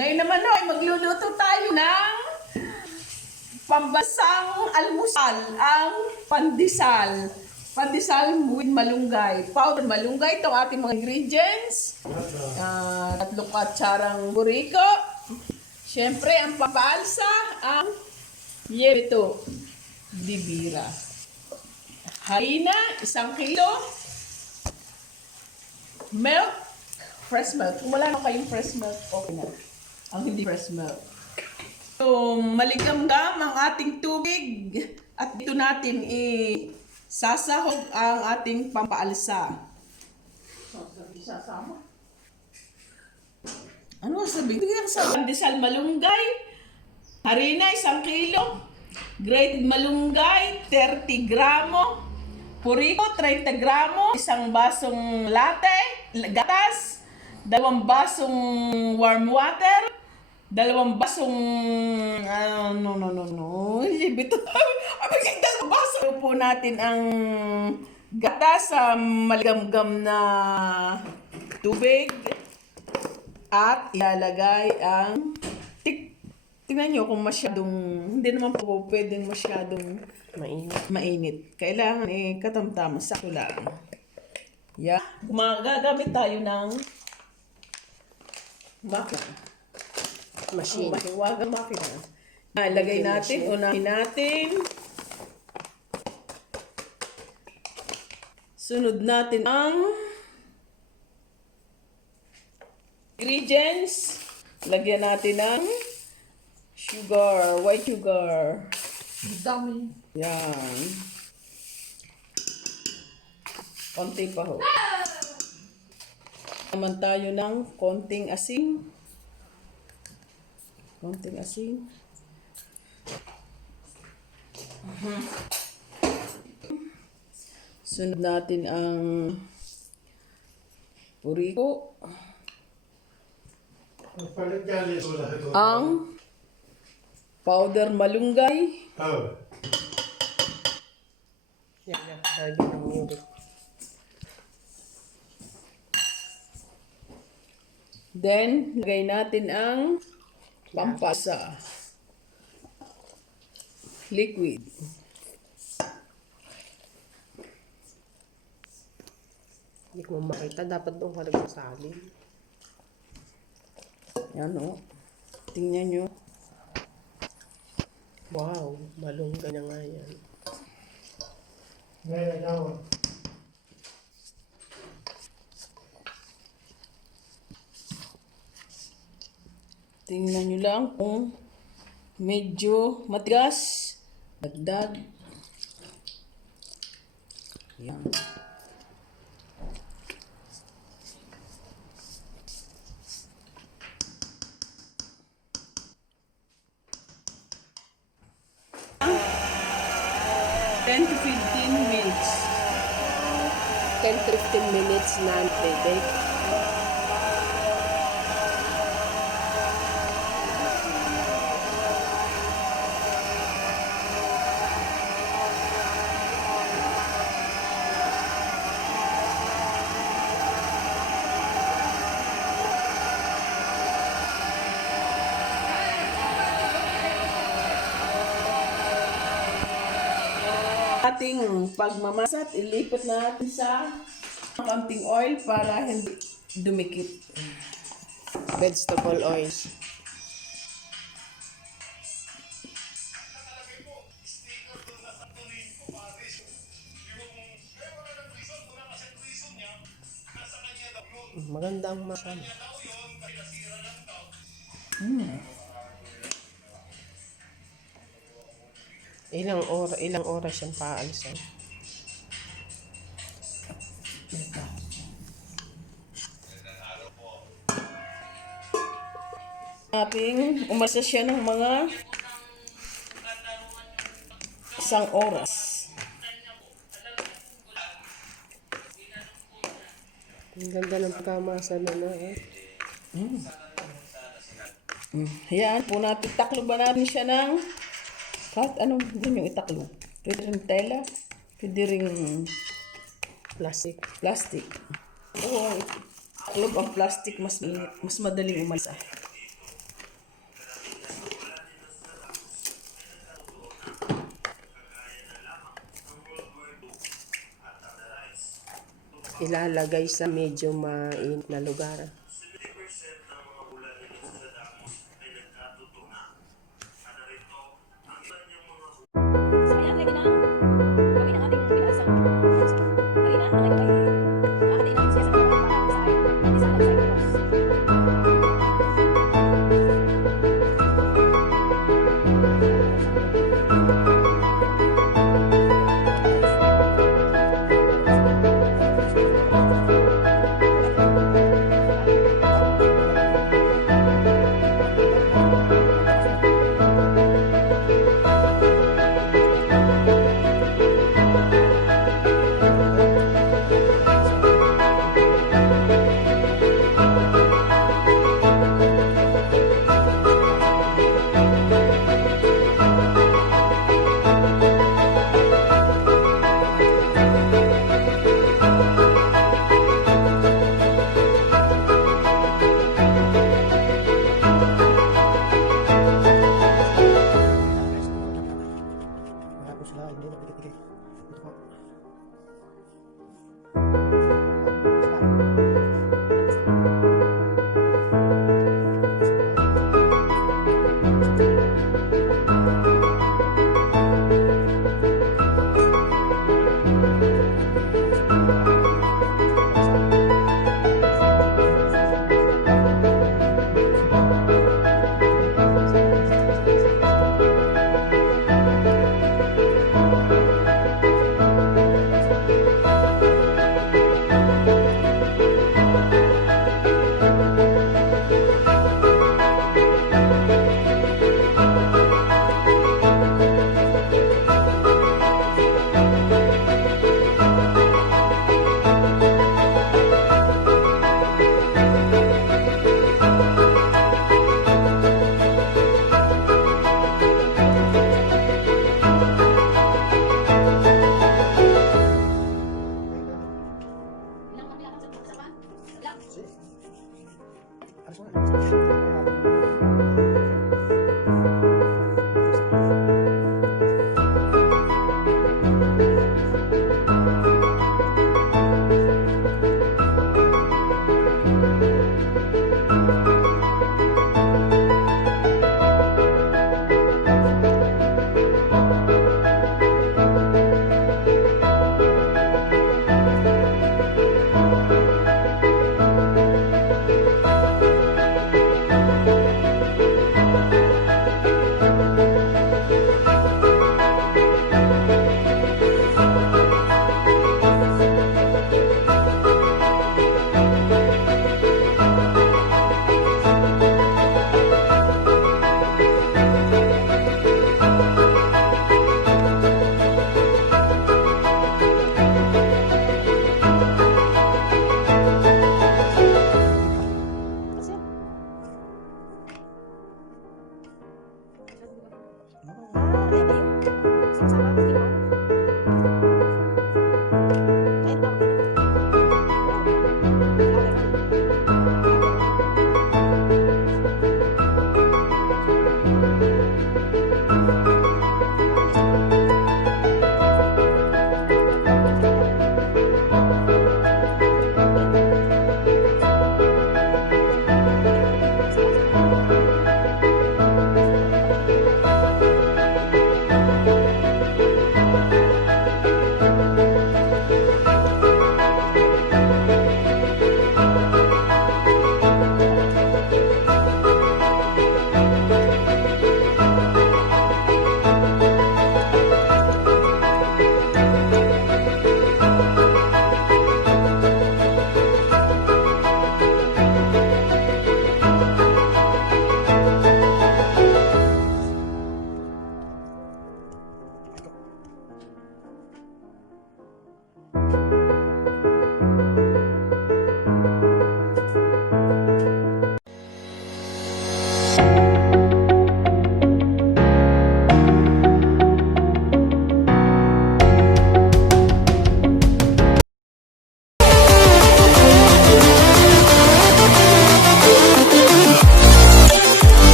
Ngayon naman ay magluluto tayo ng pambansang almusal, ang pandesal. Pandesal with malunggay. Powder malunggay, ito ating mga ingredients. 3 kutsarang buriko. Siyempre, ang papaalsa, ang yero di bira. Harina, 1 kilo. Milk, fresh milk. Kung wala na kayong fresh milk, okay na. Ang hindi fresh milk. So, maligamgam ang ating tubig. At dito natin sasahog ang ating pampaalsa. Sasama? Ano sabihin? Tingnan sa pandesal malunggay. Harina, 1 kilo. Grated malunggay, 30 gramo. Puriko, 30 gramo. 1 basong gatas. 2 basong warm water. 2 basong Bito. Abigay 2 baso po natin ang gatas sa maligamgam na tubig at ilalagay ang tingnan nyo kung masyadong hindi naman po pwedeng masyadong mainit. Kailangan katamtama sa lang. Yeah. Magagamit tayo ng machine. Mahiwagang makina. Ilagay natin, unahin natin. Sunod natin ang ingredients. Lagyan natin ng sugar, white sugar. Dami. Yan. Konti pa ho. Naman tayo ng konting asin. Konting asin. Sunod natin ang puriko. Ang powder malunggay. Then, lagay natin ang pampasa. Liquid. Hindi ko makita. Dapat doon ka nagsasalin. Yan o. Tingnan nyo. Wow. Malunggay na nga yan. Tingnan nyo lang kung medyo matigas. Dagdag. Yan. $10 to 15 minutes. 10 to 15 minutes non-bake. Ating pagmamasat, ilipot natin sa konting oil para hindi dumikit. Vegetable oil. Maganda ang masa. Ilang oras siyang paalisan. Ating umasa siya ng mga 1 oras. Ang ganda ng pagkamasa na Yan, po natin, takloban natin siya ng kahit anong yung itaklo. Pwede rin tela, pwede rin plastic. Oo, taklob ang plastic, mas madaling umalsa. ilalagay sa medyo mainit na lugar. Kaya pwede na gawin ang ating pinaasang. Halina, nakikita